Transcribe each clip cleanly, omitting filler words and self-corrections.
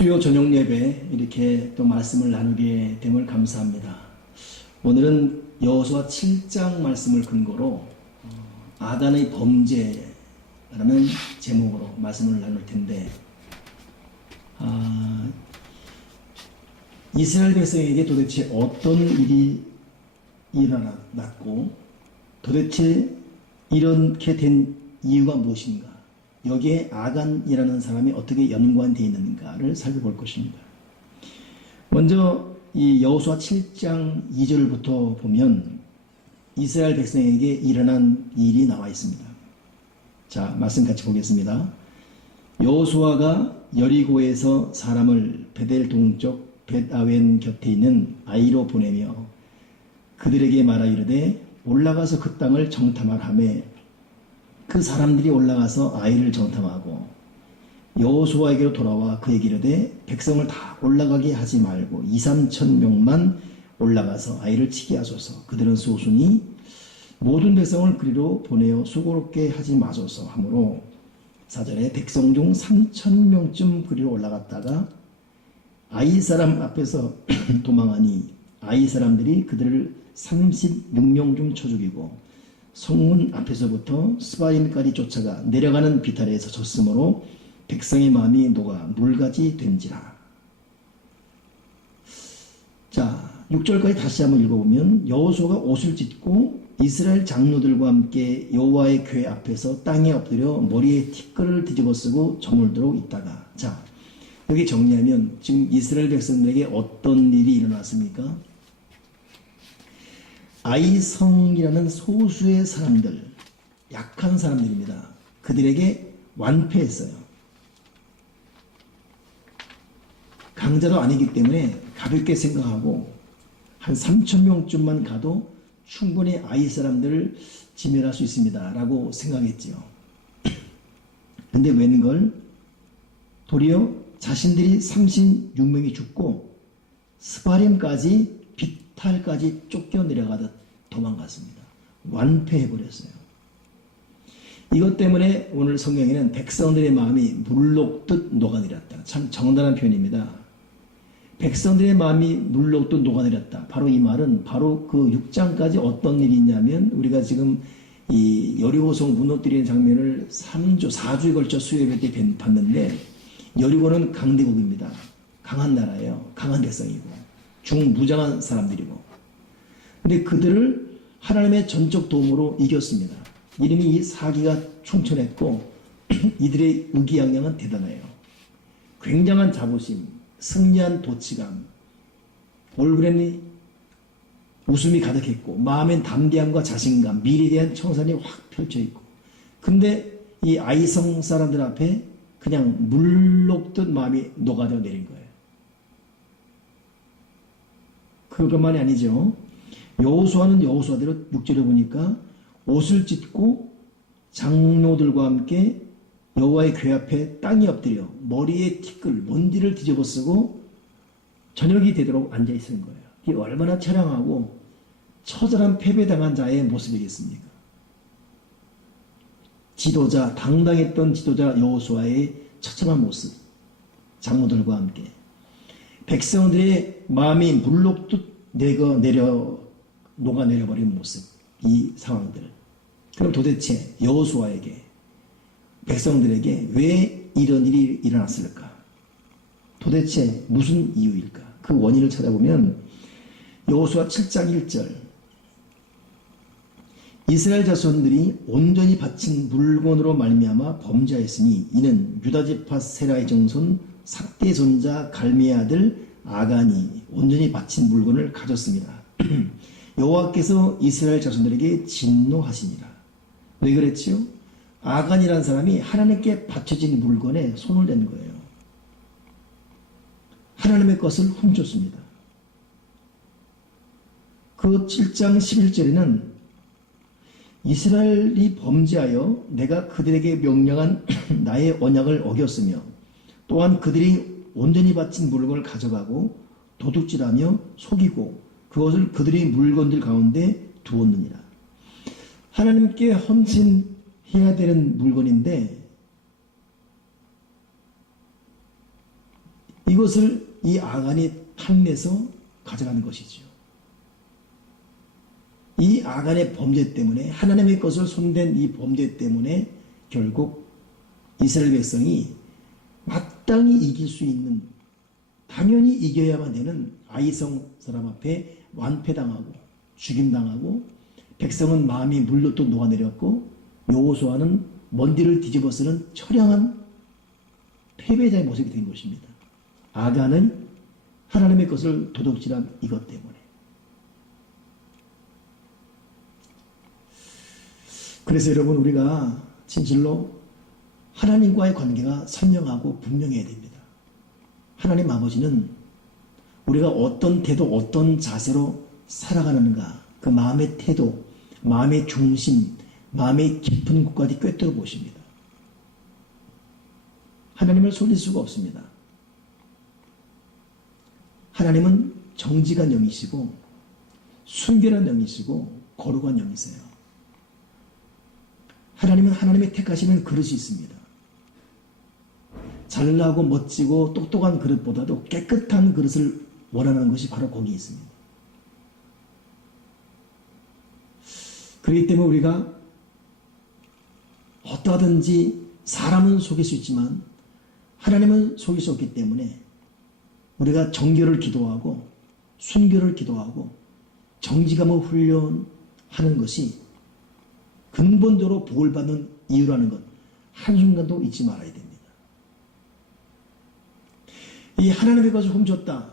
수요 저녁 예배 이렇게 또 말씀을 나누게 됨을 감사합니다. 오늘은 여호수아 7장 말씀을 근거로 아간의 범죄라는 제목으로 말씀을 나눌 텐데, 이스라엘 백성에게 도대체 어떤 일이 일어났고 도대체 이렇게 된 이유가 무엇인가, 여기에 아간이라는 사람이 어떻게 연관되어 있는가를 살펴볼 것입니다. 먼저 이 여호수아 7장 2절부터 보면 이스라엘 백성에게 일어난 일이 나와 있습니다. 자, 말씀 같이 보겠습니다. 여호수아가 여리고에서 사람을 베델 동쪽 벳아웬 곁에 있는 아이로 보내며 그들에게 말하 이르되 올라가서 그 땅을 정탐하라매 그 사람들이 올라가서 아이를 정탐하고 여호수아에게로 돌아와 그에게 이르되 백성을 다 올라가게 하지 말고 2-3천 명만 올라가서 아이를 치게 하소서. 그들은 소수니 모든 백성을 그리로 보내어 수고롭게 하지 마소서 하므로 4절에 백성 중 3천 명쯤 그리로 올라갔다가 아이 사람 앞에서 도망하니 아이 사람들이 그들을 36명 중 쳐 죽이고 성문 앞에서부터 스바임까지 쫓아가 내려가는 비탈에서 졌으므로 백성의 마음이 녹아 물같이 된지라. 자, 6절까지 다시 한번 읽어보면 여호수아가 옷을 찢고 이스라엘 장로들과 함께 여호와의 궤 앞에서 땅에 엎드려 머리에 티끌을 뒤집어 쓰고 저물도록 있다가, 자, 여기 정리하면 지금 이스라엘 백성들에게 어떤 일이 일어났습니까? 아이성이라는 소수의 사람들, 약한 사람들입니다. 그들에게 완패했어요. 강자도 아니기 때문에 가볍게 생각하고 한 3천 명쯤만 가도 충분히 아이 사람들을 지멸할 수 있습니다 라고 생각했지요. 근데 웬걸 도리어 자신들이 36명이 죽고 스바림까지 비탈까지 쫓겨 내려가듯 도망갔습니다. 완패해버렸어요. 이것 때문에 오늘 성경에는 백성들의 마음이 물 녹듯 녹아내렸다. 참 정당한 표현입니다. 백성들의 마음이 물 녹듯 녹아내렸다. 바로 이 말은 바로 그 6장까지 어떤 일이 있냐면, 우리가 지금 이 여리고성 무너뜨리는 장면을 4주에 걸쳐 수요일 때 봤는데, 여리고는 강대국입니다. 강한 나라예요. 강한 백성이고 중무장한 사람들이고, 근데 그들을 하나님의 전적 도움으로 이겼습니다. 이름이 이 사기가 충천했고 이들의 의기양양은 대단해요. 굉장한 자부심, 승리한 도치감, 얼굴에는 웃음이 가득했고 마음엔 담대함과 자신감, 미래에 대한 청산이 확 펼쳐있고, 근데 이 아이성 사람들 앞에 그냥 물 녹듯 마음이 녹아져 내린 거예요. 그것만이 아니죠. 여호수아는 여호수아대로 6절에 보니까 옷을 찢고 장로들과 함께 여호와의 궤 앞에 땅에 엎드려 머리에 티끌, 먼지를 뒤집어 쓰고 저녁이 되도록 앉아 있는 거예요. 이게 얼마나 처량하고 처절한 패배당한 자의 모습이겠습니까? 지도자, 당당했던 지도자 여호수아의 처참한 모습, 장로들과 함께 백성들의 마음이 물녹듯 녹아내려버린 모습, 이 상황들. 그럼 도대체 여호수아에게, 백성들에게 왜 이런 일이 일어났을까? 도대체 무슨 이유일까? 그 원인을 찾아보면 여호수아 7장 1절, 이스라엘 자손들이 온전히 바친 물건으로 말미암아 범죄하였으니 이는 유다지파 세라의 정손 삭대 손자 갈미의 아들 아간이 온전히 바친 물건을 가졌습니다. 여호와께서 이스라엘 자손들에게 진노하시니라. 왜 그랬지요? 아간이라는 사람이 하나님께 바쳐진 물건에 손을 댄 거예요. 하나님의 것을 훔쳤습니다. 그 7장 11절에는 이스라엘이 범죄하여 내가 그들에게 명령한 나의 언약을 어겼으며 또한 그들이 온전히 바친 물건을 가져가고 도둑질하며 속이고 그것을 그들의 물건들 가운데 두었느니라. 하나님께 헌신해야 되는 물건인데 이것을 이 아간이 탐내서 가져가는 것이죠. 이 아간의 범죄 때문에, 하나님의 것을 손댄 이 범죄 때문에 결국 이스라엘 백성이 마땅히 이길 수 있는, 당연히 이겨야만 되는 아이성 사람 앞에 완패당하고 죽임당하고, 백성은 마음이 물로 또 녹아내렸고, 여호수아는 먼 뒤를 뒤집어쓰는 처량한 패배자의 모습이 된 것입니다. 아간은 하나님의 것을 도둑질한 이것 때문에. 그래서 여러분, 우리가 진실로 하나님과의 관계가 선명하고 분명해야 됩니다. 하나님 아버지는 우리가 어떤 태도, 어떤 자세로 살아가는가, 그 마음의 태도, 마음의 중심, 마음의 깊은 곳까지 꿰뚫어 보십니다. 하나님을 속일 수가 없습니다. 하나님은 정직한 영이시고 순결한 영이시고 거룩한 영이세요. 하나님은 하나님의 택하시는 그릇이 있습니다. 잘나고 멋지고 똑똑한 그릇보다도 깨끗한 그릇을 원하는 것이 바로 거기에 있습니다. 그렇기 때문에 우리가 어떠하든지 사람은 속일 수 있지만 하나님은 속일 수 없기 때문에 우리가 정결을 기도하고 순결을 기도하고 정직함을 훈련하는 것이 근본적으로 복을 받는 이유라는 것 한순간도 잊지 말아야 됩니다. 이 하나님의 것을 훔쳤다.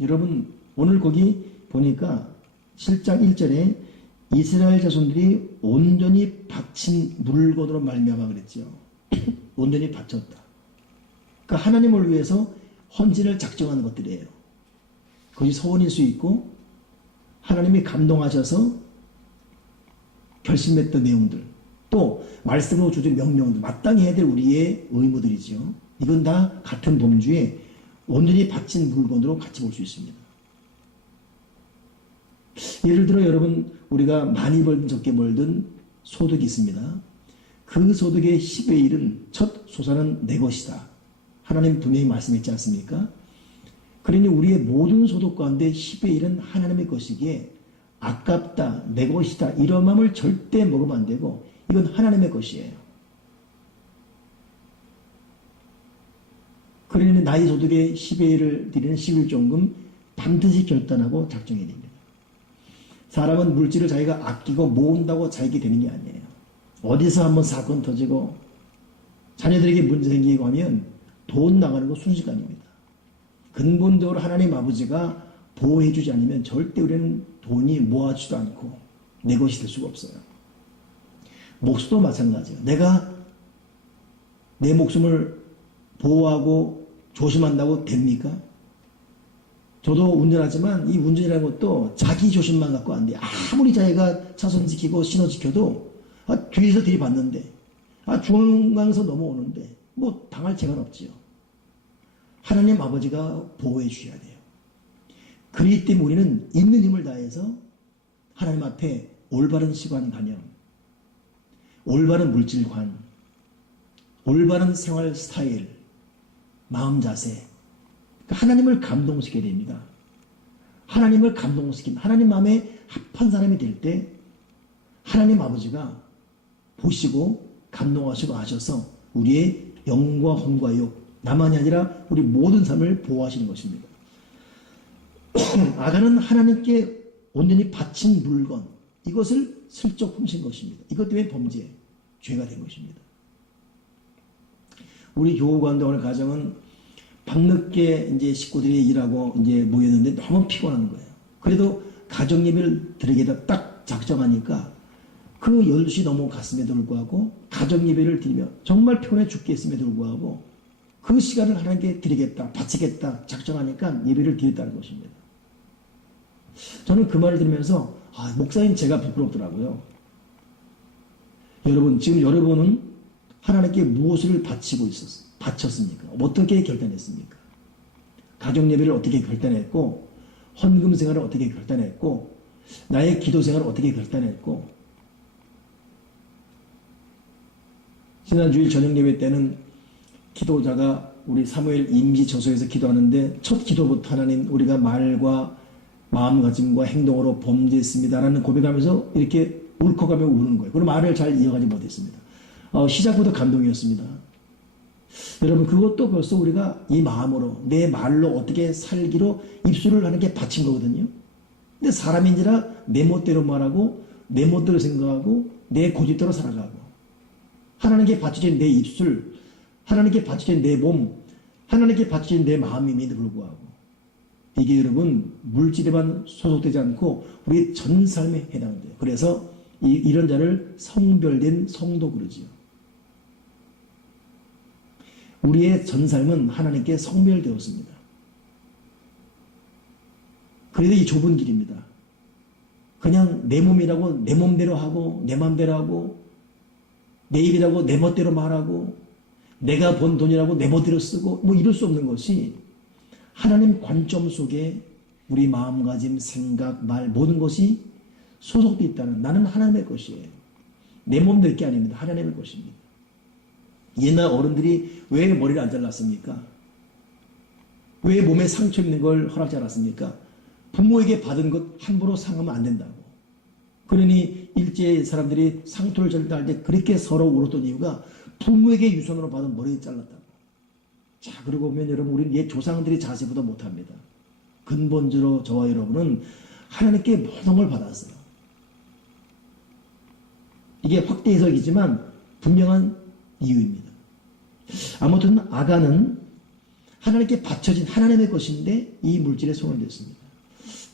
여러분, 오늘 거기 보니까 7장 1절에 이스라엘 자손들이 온전히 바친 물건으로 말미암아 그랬죠. 온전히 바쳤다. 그러니까 하나님을 위해서 헌신을 작정하는 것들이에요. 그것이 소원일 수 있고 하나님이 감동하셔서 결심했던 내용들, 또 말씀으로 주신 명령들, 마땅히 해야 될 우리의 의무들이죠. 이건 다 같은 범주에 온전히 바친 물건으로 같이 볼 수 있습니다. 예를 들어 여러분, 우리가 많이 벌든 적게 벌든 소득이 있습니다. 그 소득의 10의 1은 첫 소산은 내 것이다. 하나님 분명히 말씀했지 않습니까? 그러니 우리의 모든 소득 가운데 10의 1은 하나님의 것이기에 아깝다, 내 것이다, 이런 마음을 절대 먹으면 안 되고 이건 하나님의 것이에요. 그러니 나의 소득의 10의 1을 드리는 11종금 반드시 결단하고 작정해야 됩니다. 사람은 물질을 자기가 아끼고 모은다고 자기게 되는 게 아니에요. 어디서 한번 사건 터지고 자녀들에게 문제 생기고 하면 돈 나가는 거 순식간입니다. 근본적으로 하나님 아버지가 보호해주지 않으면 절대 우리는 돈이 모아지도 않고 내 것이 될 수가 없어요. 목숨도 마찬가지예요. 내가 내 목숨을 보호하고 조심한다고 됩니까? 저도 운전하지만 이 운전이라는 것도 자기 조심만 갖고 안 돼요. 아무리 자기가 차선 지키고 신호 지켜도 뒤에서 들이받는데 중앙강에서 넘어오는데 뭐 당할 죄가 없지요. 하나님 아버지가 보호해 주셔야 돼요. 그렇기 때문에 우리는 있는 힘을 다해서 하나님 앞에 올바른 시간관념, 올바른 물질관, 올바른 생활 스타일, 마음 자세, 하나님을 감동시켜야 됩니다. 하나님을 감동시킨, 하나님 마음에 합한 사람이 될 때 하나님 아버지가 보시고 감동하시고 하셔서 우리의 영과 혼과 육, 나만이 아니라 우리 모든 삶을 보호하시는 것입니다. 아간은 하나님께 온전히 바친 물건, 이것을 슬쩍 훔친 것입니다. 이것 때문에 범죄, 죄가 된 것입니다. 우리 교우관대 오늘 가정은 밤늦게 이제 식구들이 일하고 이제 모였는데 너무 피곤한 거예요. 그래도 가정 예배를 드리겠다 딱 작정하니까 그 12시 넘어갔음에도 불구하고 가정 예배를 드리며 정말 피곤해 죽겠음에도 불구하고 그 시간을 하나님께 드리겠다, 바치겠다 작정하니까 예배를 드렸다는 것입니다. 저는 그 말을 들으면서 목사님 제가 부끄럽더라고요. 여러분, 지금 여러분은 하나님께 무엇을 바쳤습니까? 어떻게 결단했습니까? 가정 예배를 어떻게 결단했고, 헌금 생활을 어떻게 결단했고, 나의 기도 생활을 어떻게 결단했고, 지난 주일 저녁 예배 때는 기도자가 우리 사무엘 임시저소에서 기도하는데 첫 기도부터 하나님 우리가 말과 마음가짐과 행동으로 범죄했습니다라는 고백하면서 이렇게 울컥하며 우는 거예요. 그럼 말을 잘 이어가지 못했습니다. 시작부터 감동이었습니다. 여러분 그것도 벌써 우리가 이 마음으로 내 말로 어떻게 살기로 입술을 하는 게 바친 거거든요. 근데 사람인지라 내 멋대로 말하고 내 멋대로 생각하고 내 고집대로 살아가고 하나님께 바쳐진 내 입술, 하나님께 바쳐진 내 몸, 하나님께 바쳐진 내 마음임에도 불구하고 이게 여러분 물질에만 소속되지 않고 우리의 전 삶에 해당돼요. 그래서 이런 자를 성별된 성도 그러지요. 우리의 전 삶은 하나님께 성별되었습니다. 그래도 이 좁은 길입니다. 그냥 내 몸이라고 내 몸대로 하고 내 맘대로 하고 내 입이라고 내 멋대로 말하고 내가 번 돈이라고 내 멋대로 쓰고 뭐 이럴 수 없는 것이 하나님 관점 속에 우리 마음가짐, 생각, 말 모든 것이 소속되어 있다는 나는 하나님의 것이에요. 내 몸 될 게 아닙니다. 하나님의 것입니다. 옛날 어른들이 왜 머리를 안 잘랐습니까? 왜 몸에 상처 있는 걸 허락지 않았습니까? 부모에게 받은 것 함부로 상하면 안 된다고. 그러니 일제 사람들이 상투를 잘할 때 그렇게 서로 울었던 이유가 부모에게 유산으로 받은 머리를 잘랐다고. 자, 그러고 보면 여러분 우리는 옛 조상들의 자세보다 못합니다. 근본적으로 저와 여러분은 하나님께 모든 걸 받았어요. 이게 확대 해석이지만 분명한 이유입니다. 아무튼 아간은 하나님께 바쳐진 하나님의 것인데 이 물질에 손을 댔습니다.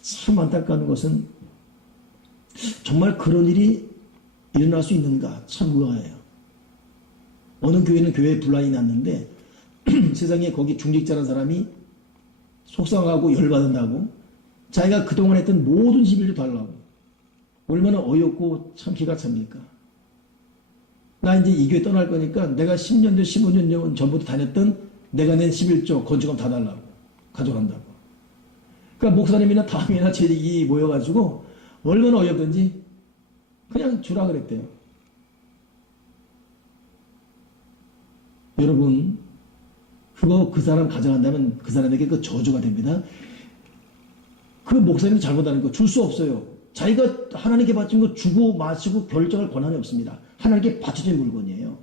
참 안타까운 것은 정말 그런 일이 일어날 수 있는가 참 의아해요. 어느 교회는 교회에 분란이 났는데 세상에 거기 중직자라는 사람이 속상하고 열받는다고 자기가 그동안 했던 모든 시비를 달라고. 얼마나 어이없고 참 기가 찹니까? 나 이제 이 교회 떠날 거니까 내가 10년 전 15년 전부터 다녔던 내가 낸 11조 건축금 다 달라고 가져간다고. 그러니까 목사님이나 다음이나 재직이 모여가지고 얼마나 어이없던지 그냥 주라 그랬대요. 여러분 그거 그 사람 가져간다면 그 사람에게 그 저주가 됩니다. 그 목사님이 잘못하는 거 줄 수 없어요. 자기가 하나님께 바친 거 주고 마시고 결정할 권한이 없습니다. 하나님께 바쳐진 물건이에요.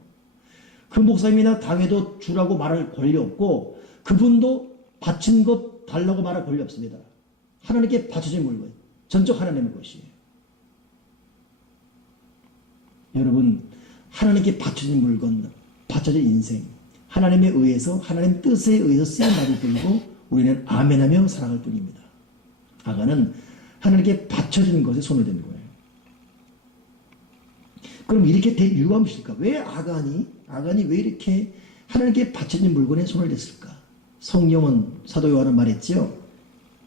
그 목사님이나 당에도 주라고 말할 권리 없고 그분도 바친 것 달라고 말할 권리 없습니다. 하나님께 바쳐진 물건, 전적 하나님의 것이에요. 여러분 하나님께 바쳐진 물건, 바쳐진 인생, 하나님에 의해서 하나님 뜻에 의해서 쓰임받을 뿐이고 우리는 아멘하며 살아갈 뿐입니다. 아간은 하나님께 바쳐진 것에 손을 댄 거예요. 그럼 이렇게 될 이유가 무엇일까? 왜 아간이 왜 이렇게 하나님께 바쳐진 물건에 손을 댔을까? 성경은 사도 요한은 말했지요.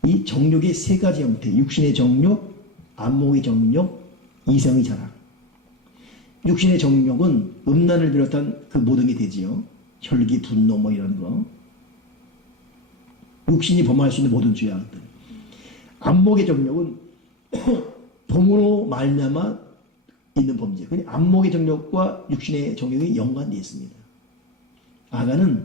이 정욕의 세 가지 형태, 육신의 정욕, 안목의 정욕, 이성의 자랑. 육신의 정욕은 음란을 비롯한 그 모든 게 되지요. 혈기, 분노 뭐 이런 거. 육신이 범할 수 있는 모든 죄악들. 안목의 정욕은 범으로 말미암아 있는 범죄. 그러니까 안목의 정욕과 육신의 정욕이 연관되어 있습니다. 아간은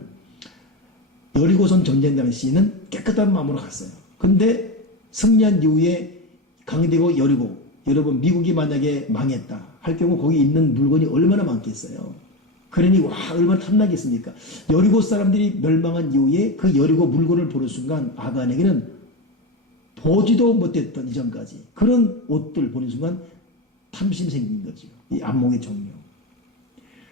여리고성 전쟁 당시에는 깨끗한 마음으로 갔어요. 근데 승리한 이후에 강대국 여리고, 여러분 미국이 만약에 망했다 할 경우 거기 있는 물건이 얼마나 많겠어요. 그러니 와 얼마나 탐나겠습니까. 여리고 사람들이 멸망한 이후에 그 여리고 물건을 보는 순간 아간에게는 보지도 못했던 이전까지 그런 옷들 보는 순간 탐심이 생긴 거죠. 이 안목의 정욕.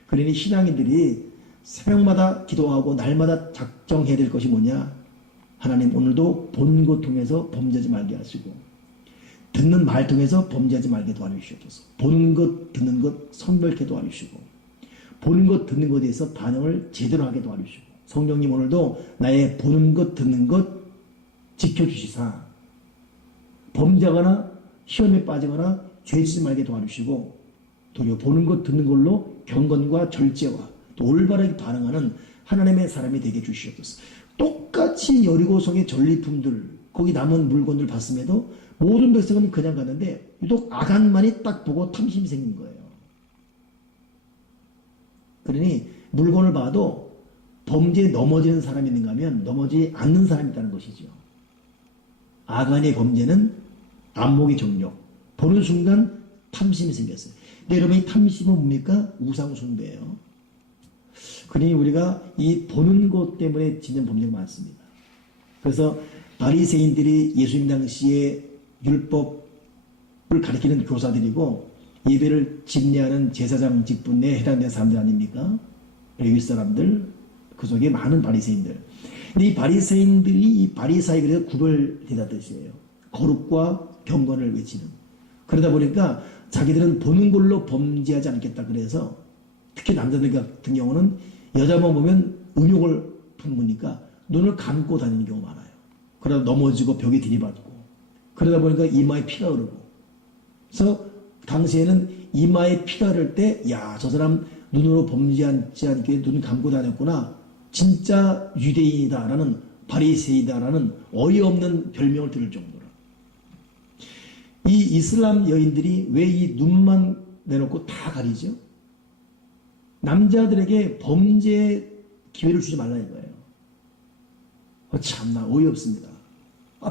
그러니 신앙인들이 새벽마다 기도하고 날마다 작정해야 될 것이 뭐냐. 하나님 오늘도 본 것 통해서 범죄하지 말게 하시고 듣는 말 통해서 범죄하지 말게 도와주시옵소서. 보는 것 듣는 것 선별케 도와주시고 보는 것 듣는 것에 대해서 반응을 제대로 하게 도와주시고 성령님 오늘도 나의 보는 것 듣는 것 지켜주시사 범죄하거나 시험에 빠지거나 죄짓지 말게 도와주시고 도리어 보는 것 듣는 걸로 경건과 절제와 또 올바르게 반응하는 하나님의 사람이 되게 주시옵소서. 똑같이 여리고성의 전리품들 거기 남은 물건들 봤음에도 모든 백성은 그냥 가는데 유독 아간만이 딱 보고 탐심이 생긴 거예요. 그러니 물건을 봐도 범죄에 넘어지는 사람이 있는가 하면 넘어지지 않는 사람이 있다는 것이죠. 아간의 범죄는 안목의 정욕. 보는 순간 탐심이 생겼어요. 근데 여러분, 이 탐심은 뭡니까? 우상숭배예요. 그러니 우리가 이 보는 것 때문에 짓는 범죄가 많습니다. 그래서 바리새인들이 예수님 당시에 율법을 가리키는 교사들이고 예배를 집례하는 제사장 직분에 해당되는 사람들 아닙니까? 레위 사람들, 그 속에 많은 바리새인들. 근데 이 바리새인들이 이 바리사이 그래서 구별되다 뜻이에요. 거룩과 경건을 외치는. 그러다 보니까 자기들은 보는 걸로 범죄하지 않겠다 그래서 특히 남자들 같은 경우는 여자만 보면 음욕을 품으니까 눈을 감고 다니는 경우가 많아요. 그러다 넘어지고 벽에 들이받고 그러다 보니까 이마에 피가 흐르고. 그래서 당시에는 이마에 피가 흐를 때 야, 저 사람 눈으로 범죄하지 않게 눈 감고 다녔구나. 진짜 유대인이다라는 바리새이다라는 어이없는 별명을 들을 정도로. 이 이슬람 여인들이 왜 이 눈만 내놓고 다 가리죠? 남자들에게 범죄 기회를 주지 말라 이거예요. 참나 어이없습니다.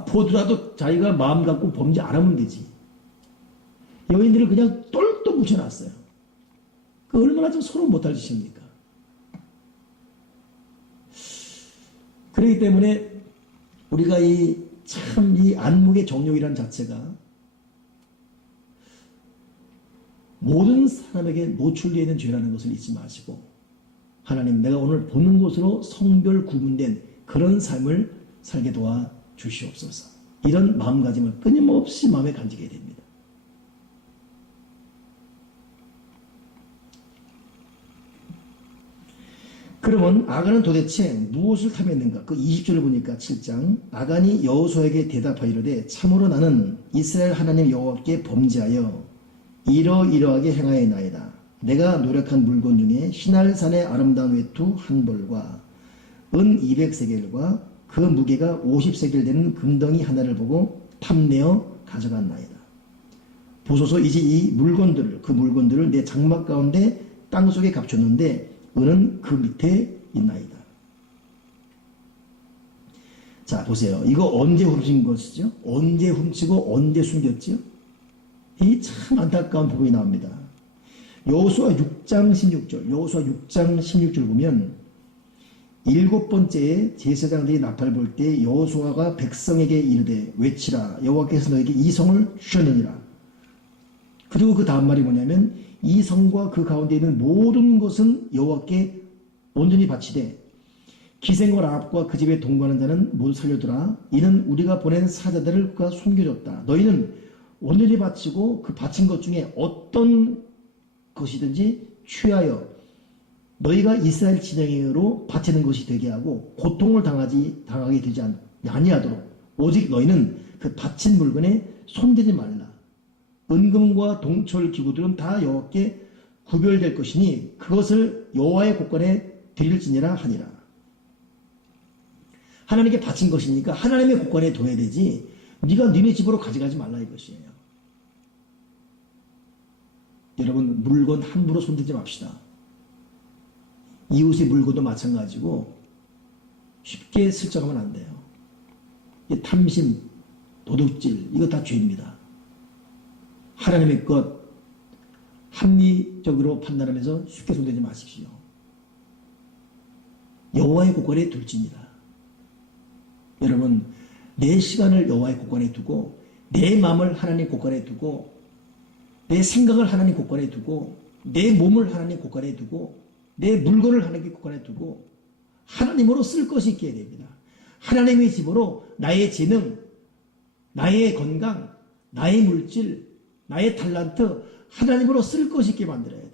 보더라도 자기가 마음 갖고 범죄 안 하면 되지. 여인들을 그냥 똘똘 묻혀놨어요. 그 얼마나 좀 서로 못할 짓입니까? 그렇기 때문에 우리가 이 안목의 정욕이라는 자체가 모든 사람에게 노출되어 있는 죄라는 것을 잊지 마시고 하나님, 내가 오늘 보는 것으로 성별 구분된 그런 삶을 살게 도와 주시옵소서. 이런 마음가짐을 끊임없이 마음에 간직해야 됩니다. 그러면 아간은 도대체 무엇을 탐했는가? 그 20절을 보니까 7장 아간이 여호수아에게 대답하이르되 참으로 나는 이스라엘 하나님 여호와께 범죄하여 이러이러하게 행하였나이다. 내가 노력한 물건 중에 시날산의 아름다운 외투 한 벌과 은 200세겔과 그 무게가 50세겔 되는 금덩이 하나를 보고 탐내어 가져갔나이다. 보소서 이제 이 물건들을 그 물건들을 내 장막 가운데 땅속에 감췄는데 은은 그 밑에 있나이다. 자 보세요. 이거 언제 훔친 것이죠? 언제 훔치고 언제 숨겼죠? 이 참 안타까운 부분이 나옵니다. 여호수아 6장 16절 여호수아 6장 16절 보면 7번째에 제사장들이 나팔을 불 때 여호수아가 백성에게 이르되 외치라 여호와께서 너에게 이 성을 주셨느니라. 그리고 그 다음 말이 뭐냐면 이 성과 그 가운데 있는 모든 것은 여호와께 온전히 바치되 기생과 라합과 그 집에 동거하는 자는 모두 살려두라. 이는 우리가 보낸 사자들을 그가 숨겨줬다. 너희는 온전히 바치고 그 바친 것 중에 어떤 것이든지 취하여 너희가 이스라엘 진영으로 바치는 것이 되게 하고 고통을 당하게 되지 아니하도록 오직 너희는 그 바친 물건에 손대지 말라. 은금과 동철 기구들은 다 여호와께 구별될 것이니 그것을 여호와의 곳간에 드릴지니라 하니라. 하나님께 바친 것이니까 하나님의 곳간에 둬야 되지 네가 니네 집으로 가져가지 말라 이것이에요. 여러분 물건 함부로 손대지 맙시다. 이웃의 물건도 마찬가지고 쉽게 슬쩍하면 안 돼요. 이 탐심, 도둑질 이거 다 죄입니다. 하나님의 것 합리적으로 판단하면서 쉽게 손대지 마십시오. 여호와의 곳간에 둘지니라. 여러분 내 시간을 여호와의 곳간에 두고 내 마음을 하나님 곳간에 두고 내 생각을 하나님 곳간에 두고 내 몸을 하나님 곳간에 두고 내 물건을 하나님 곳간에 두고 하나님으로 쓸 것이 있게 됩니다. 하나님의 집으로 나의 재능, 나의 건강, 나의 물질, 나의 탤런트 하나님으로 쓸 것이 있게 만들어야 돼요.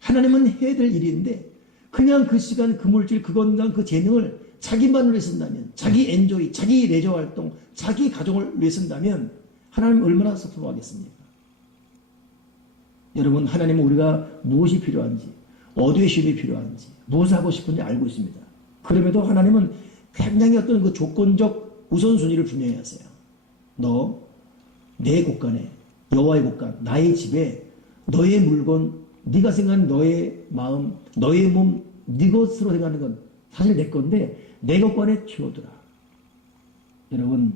하나님은 해야 될 일인데 그냥 그 시간, 그 물질, 그 건강, 그 재능을 자기만을 위해 쓴다면 자기 엔조이, 자기 레저 활동, 자기 가족을 위해 쓴다면 하나님 얼마나 슬퍼하겠습니까? 여러분 하나님은 우리가 무엇이 필요한지 어디에 쉼이 필요한지 무엇을 하고 싶은지 알고 있습니다. 그럼에도 하나님은 굉장히 어떤 그 조건적 우선순위를 분명히 하세요. 너 내 곳간에 여호와의 곳간 나의 집에 너의 물건 네가 생각하는 너의 마음 너의 몸 네 것으로 생각하는 건 사실 내 건데 내 것과의 최후더라. 여러분,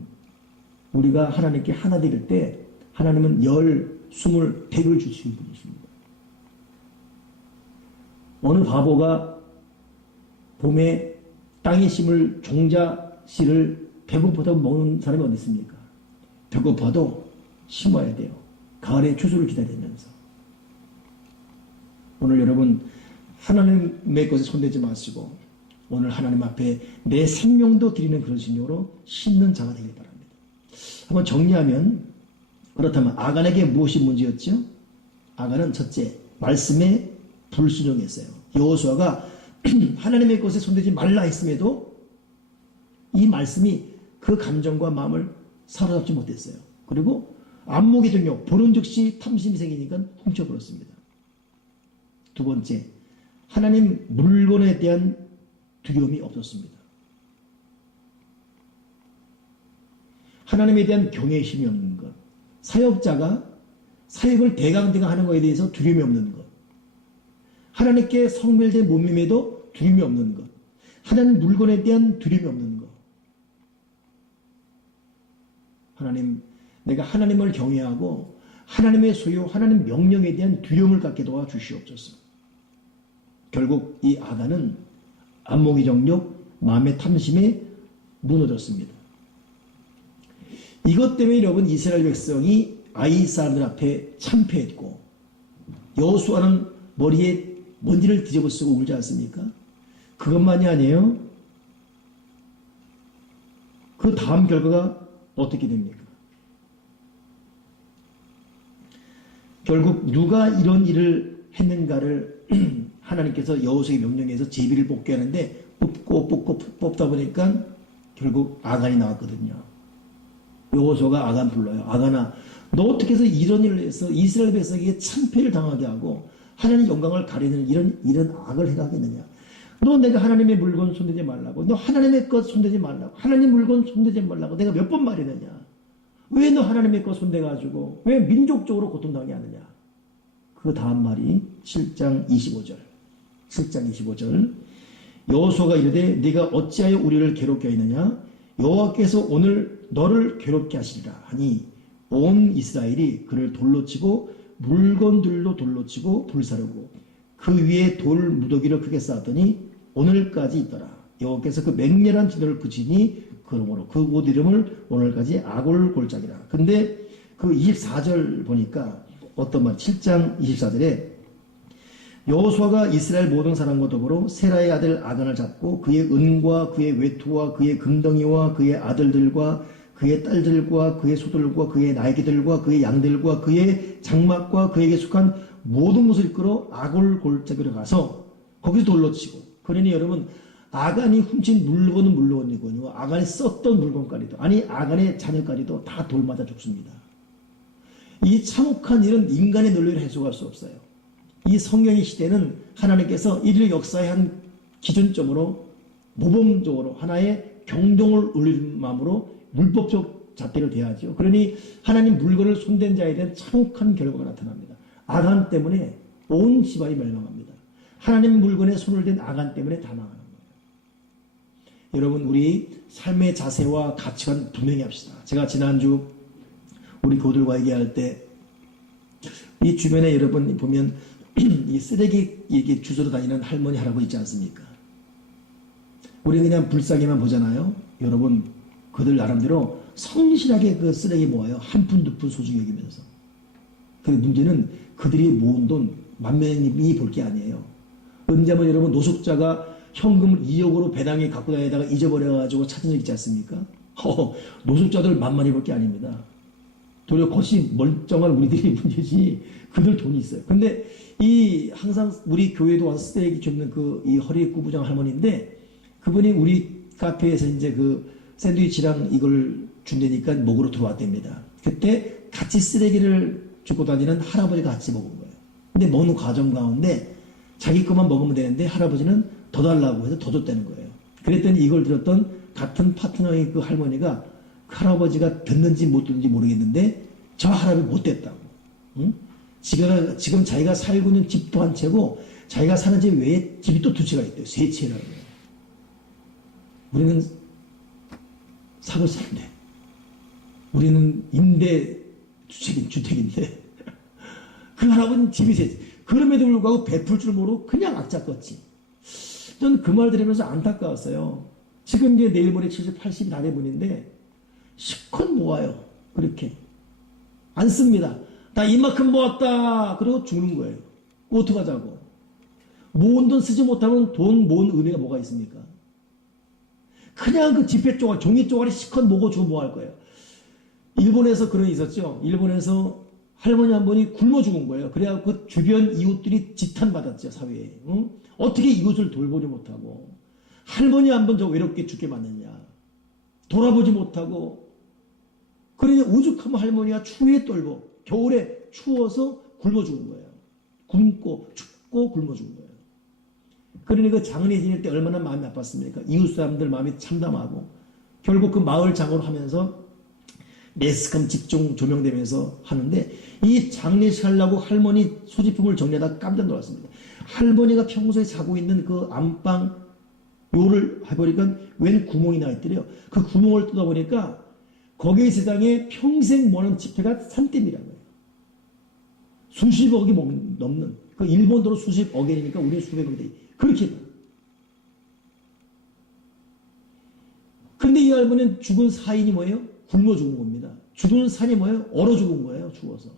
우리가 하나님께 하나 드릴 때 하나님은 10, 20, 100을 주시는 분이십니다. 어느 바보가 봄에 땅에 심을 종자 씨를 배고프다 먹는 사람이 어디 있습니까? 배고파도 심어야 돼요. 가을에 추수를 기다리면서. 오늘 여러분, 하나님의 것에 손대지 마시고 오늘 하나님 앞에 내 생명도 드리는 그런 심령으로 심는 자가 되길 바랍니다. 한번 정리하면, 그렇다면 아간에게 무엇이 문제였죠? 아간은 첫째, 말씀에 불순종했어요. 여호수아가 하나님의 것에 손대지 말라 했음에도 이 말씀이 그 감정과 마음을 사로잡지 못했어요. 그리고 안목의 정욕, 보는 즉시 탐심이 생기니까 훔쳐버렸습니다. 두 번째, 하나님 물건에 대한 두려움이 없었습니다. 하나님에 대한 경외심이 없는 것, 사역자가 사역을 대강대강 하는 것에 대해서 두려움이 없는 것, 하나님께 성별된 몸임에도 두려움이 없는 것, 하나님 물건에 대한 두려움이 없는 것. 하나님, 내가 하나님을 경외하고 하나님의 소유, 하나님 명령에 대한 두려움을 갖게 도와주시옵소서. 결국 이 아간은 안목의 정욕, 마음의 탐심에 무너졌습니다. 이것 때문에 여러분, 이스라엘 백성이 아이 사람들 앞에 참패했고 여호수아는 머리에 먼지를 뒤집어 쓰고 울지 않습니까? 그것만이 아니에요. 그 다음 결과가 어떻게 됩니까? 결국 누가 이런 일을 했는가를 하나님께서 여호수아의 명령에서 제비를 뽑게 하는데 뽑다 보니까 결국 아간이 나왔거든요. 여호수아가 아간 불러요. 아간아, 너 어떻게 해서 이런 일을 해서 이스라엘 백성에게 참패를 당하게 하고 하나님의 영광을 가리는 이런 악을 해가겠느냐? 너 내가 하나님의 물건 손대지 말라고, 너 하나님의 것 손대지 말라고, 하나님 물건 손대지 말라고 내가 몇 번 말했느냐? 왜 너 하나님의 것 손대가지고 왜 민족적으로 고통당하게 하느냐? 그 다음 말이 7장 25절. 7장 25절. 여호수아가 이르되 네가 어찌하여 우리를 괴롭게 하느냐? 여호와께서 오늘 너를 괴롭게 하시리라 하니 온 이스라엘이 그를 돌로 치고 물건들로 돌로 치고 불사르고 그 위에 돌 무더기를 크게 쌓았더니 오늘까지 있더라. 여호와께서 그 맹렬한 진노를 그치니 그러므로 그 옷 이름을 오늘까지 아골골짜기라. 근데 그 24절 보니까 어떤 말, 7장 24절에 여호수아가 이스라엘 모든 사람과 더불어 세라의 아들 아간을 잡고 그의 은과 그의 외투와 그의 금덩이와 그의 아들들과 그의 딸들과 그의 소들과 그의 나귀들과 그의 양들과 그의 장막과 그에게 속한 모든 것을 이끌어 아골골짜기로 가서 거기서 돌로 치고. 그러니 여러분, 아간이 훔친 물건은 물론이거든요. 아간이 썼던 물건까지도, 아니 아간의 자녀까지도 다 돌맞아 죽습니다. 이 참혹한 일은 인간의 논리를 해석할 수 없어요. 이 성경의 시대는 하나님께서 인류 역사의 한 기준점으로 모범적으로 하나의 경종을 울리는 마음으로 물법적 잣대를 대하죠. 그러니 하나님 물건을 손댄 자에 대한 참혹한 결과가 나타납니다. 아간 때문에 온 집안이 멸망합니다. 하나님 물건에 손을 댄 아간 때문에 다 망하는 거예요. 여러분, 우리 삶의 자세와 가치관 분명히 합시다. 제가 지난주 우리 교들과 얘기할 때 이 주변에 여러분 보면 이 쓰레기 이게 주소로 다니는 할머니 할아버지 있지 않습니까? 우리 그냥 불쌍히만 보잖아요. 여러분, 그들 나름대로 성실하게 그 쓰레기 모아요. 한 푼 두 푼 소중히 여기면서. 근데 문제는 그들이 모은 돈 만면이 볼 게 아니에요. 언제 한번 여러분 노숙자가 현금을 2억으로 배낭에 갖고 다니다가 잊어버려가지고 찾은 적 있지 않습니까? 노숙자들 만만히 볼 게 아닙니다. 도리어 그것이 멀쩡한 우리들이 문제지 그들 돈이 있어요. 근데 이 항상 우리 교회도 와서 쓰레기 줍는 그 이 허리 구부정 할머니인데 그분이 우리 카페에서 이제 그 샌드위치랑 이걸 준다니까 먹으러 들어왔답니다. 그때 같이 쓰레기를 주고 다니는 할아버지가 같이 먹은 거예요. 근데 먹는 과정 가운데 자기 것만 먹으면 되는데 할아버지는 더 달라고 해서 더 줬다는 거예요. 그랬더니 이걸 들었던 같은 파트너의 그 할머니가 그 할아버지가 듣는지 못 듣는지 모르겠는데 저 할아버지 못 됐다고. 응? 지금 자기가 살고 있는 집도 한 채고 자기가 사는 집 외에 집이 또 두 채가 있대요. 세 채라는 거예요. 우리는 사고 살인데, 우리는 임대 주택인데, 그 할아버지는 집이 세 채. 그럼에도 불구하고 베풀 줄 모르고 그냥 악착같이. 저는 그 말 들으면서 안타까웠어요. 지금 이제 내일 모레 70, 80이 다 된 분인데, 실컷 모아요. 그렇게. 안 씁니다. 나 이만큼 모았다. 그리고 죽는 거예요. 어떡하자고. 모은 돈 쓰지 못하면 돈 모은 의미가 뭐가 있습니까? 그냥 그 지폐 쪼가리, 종이 쪼가리 실컷 먹어주고 뭐 할 거예요. 일본에서 그런 일 있었죠. 일본에서 할머니 한 분이 굶어 죽은 거예요. 그래갖고 그 주변 이웃들이 지탄받았죠, 사회에. 응? 어떻게 이웃을 돌보지 못하고. 할머니 한 번 저 외롭게 죽게 만드냐. 돌아보지 못하고. 그러니 오죽하면 할머니가 추위에 떨고, 겨울에 추워서 굶어 죽은 거예요. 굶고, 춥고, 굶어 죽은 거예요. 그러니 그 장례 지낼 때 얼마나 마음이 아팠습니까? 이웃 사람들 마음이 참담하고, 결국 그 마을 장으로 하면서 매스컴 집중 조명되면서 하는데, 이 장례식 하려고 할머니 소지품을 정리하다 깜짝 놀랐습니다. 할머니가 평소에 자고 있는 그 안방 요를 해보니까 웬 구멍이 나 있더래요. 그 구멍을 뜯어보니까 거기에 세상에 평생 모는 지폐가 산더미라는 거예요. 수십억이 넘는, 그 일본 도로 수십억이니까 우리는 수백억이 돼. 그렇게. 근데 이 할머니는 죽은 사인이 뭐예요? 굶어 죽은 겁니다. 죽은 산이 뭐예요? 얼어 죽은 거예요. 죽어서.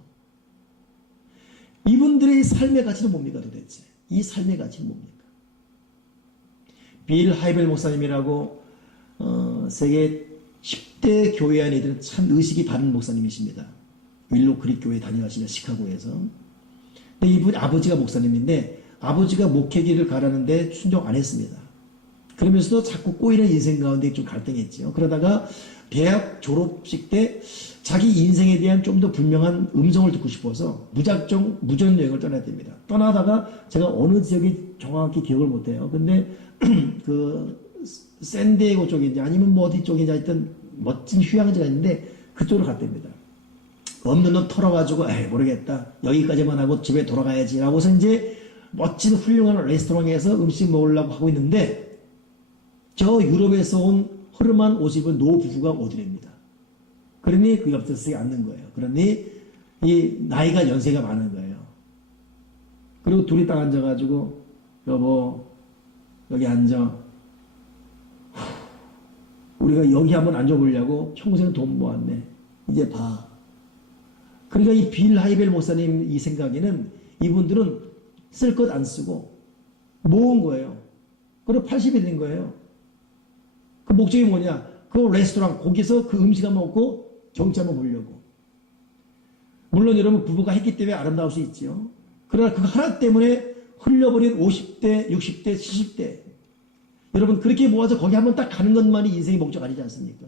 이분들의 삶의 가치는 뭡니까 도대체? 이 삶의 가치는 뭡니까? 빌 하이벨 목사님이라고 세계 10대 교회 안에 있는 참 의식이 바른 목사님이십니다. 윌로 크릭 교회 다녀가시는 시카고에서. 근데 이분 아버지가 목사님인데 아버지가 목회기를 가라는데 순종 안 했습니다. 그러면서도 자꾸 꼬이는 인생 가운데 좀 갈등했죠. 그러다가 대학 졸업식 때 자기 인생에 대한 좀 더 분명한 음성을 듣고 싶어서 무작정 무전 여행을 떠나야 됩니다. 떠나다가 제가 어느 지역이 정확히 기억을 못해요. 근데 그 샌디에고 쪽인지 아니면 뭐 어디 쪽인지 하여튼 멋진 휴양지가 있는데 그쪽으로 갔답니다. 없는 돈 털어가지고 에이 모르겠다. 여기까지만 하고 집에 돌아가야지 라고서 이제 멋진 훌륭한 레스토랑에서 음식 먹으려고 하고 있는데 저 유럽에서 온 허름한 옷 입은 노부부가 오더랍니다. 그러니 그 옆자석에 앉는 거예요. 그러니 이 나이가 연세가 많은 거예요. 그리고 둘이 딱 앉아가지고 여보 여기 앉아. 우리가 여기 한번 앉아보려고 평생 돈 모았네. 이제 봐. 그러니까 이 빌 하이벨 목사님 이 생각에는 이분들은 쓸 것 안 쓰고 모은 거예요. 그리고 80이 된 거예요. 그 목적이 뭐냐? 그 레스토랑 거기서 그 음식 한번 먹고 경치 한번 보려고. 물론 여러분 부부가 했기 때문에 아름다울 수 있죠. 그러나 그 하나 때문에 흘려버린 50대, 60대, 70대 여러분 그렇게 모아서 거기 한번 딱 가는 것만이 인생의 목적 아니지 않습니까?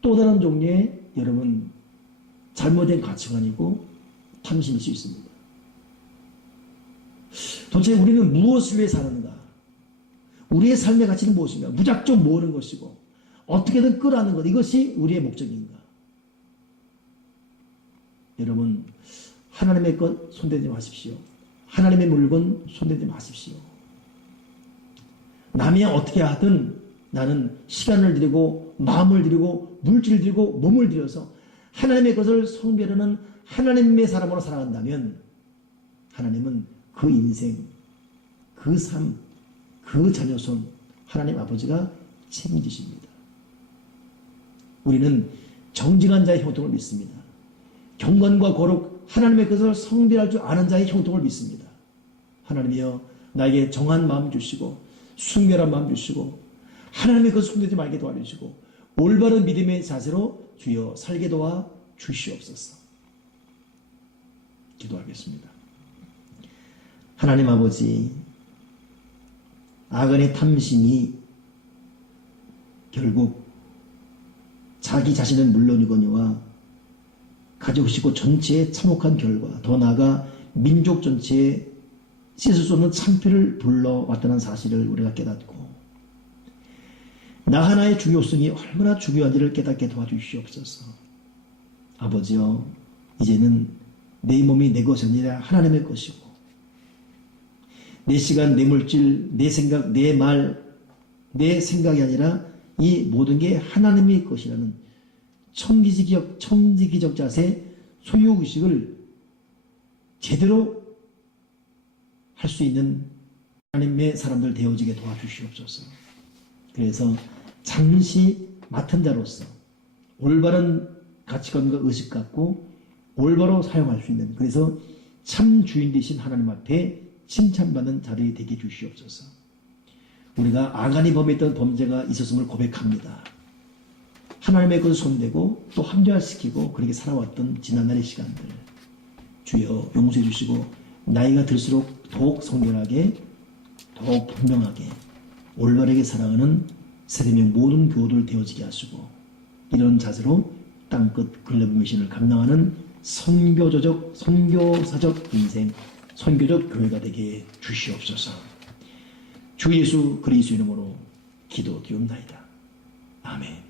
또 다른 종류의 여러분 잘못된 가치관이고 탐심일 수 있습니다. 도대체 우리는 무엇을 위해 사는가? 우리의 삶의 가치는 무엇인가? 무작정 모으는 것이고 어떻게든 끌어안는 것 이것이 우리의 목적인가? 여러분 하나님의 것 손대지 마십시오. 하나님의 물건 손대지 마십시오. 남이 어떻게 하든 나는 시간을 들이고 마음을 들이고 물질을 들이고 몸을 들여서 하나님의 것을 성별하는 하나님의 사람으로 살아간다면 하나님은 그 인생, 그 삶, 그 자녀손 하나님 아버지가 책임지십니다. 우리는 정직한 자의 형통을 믿습니다. 경건과 거룩 하나님의 것을 성별할 줄 아는 자의 형통을 믿습니다. 하나님이여 나에게 정한 마음 주시고 순결한 마음 주시고 하나님의 것을 손대지 말게 도와주시고 올바른 믿음의 자세로 주여 살게 도와 주시옵소서. 기도하겠습니다. 하나님 아버지, 아간의 탐심이 결국 자기 자신은 물론이거니와 가족이고 전체의 참혹한 결과, 더 나아가 민족 전체에 씻을 수 없는 창피를 불러왔다는 사실을 우리가 깨닫고 나 하나의 중요성이 얼마나 중요한지를 깨닫게 도와주시옵소서. 아버지여, 이제는 내 몸이 내 것이 아니라 하나님의 것이고 내 시간, 내 물질, 내 생각, 내 말, 내 생각이 아니라 이 모든 게 하나님의 것이라는 청지기적 자세, 소유의식을 제대로 할 수 있는 하나님의 사람들 되어지게 도와주시옵소서. 그래서 잠시 맡은 자로서 올바른 가치관과 의식 갖고 올바로 사용할 수 있는, 그래서 참 주인 되신 하나님 앞에 칭찬받는 자들이 되게 주시옵소서. 우리가 아간이 범했던 범죄가 있었음을 고백합니다. 하나님의 것을 손대고 또 합리화시키고 그렇게 살아왔던 지난날의 시간들 주여 용서해 주시고 나이가 들수록 더욱 성결하게 더욱 분명하게 올바르게 살아가는 세대명 모든 교우들 되어지게 하시고 이런 자세로 땅끝 글로벌 미션을 감당하는 선교사적 인생, 선교적 교회가 되게 주시옵소서. 주 예수 그리스도 이름으로 기도드리옵나이다. 아멘.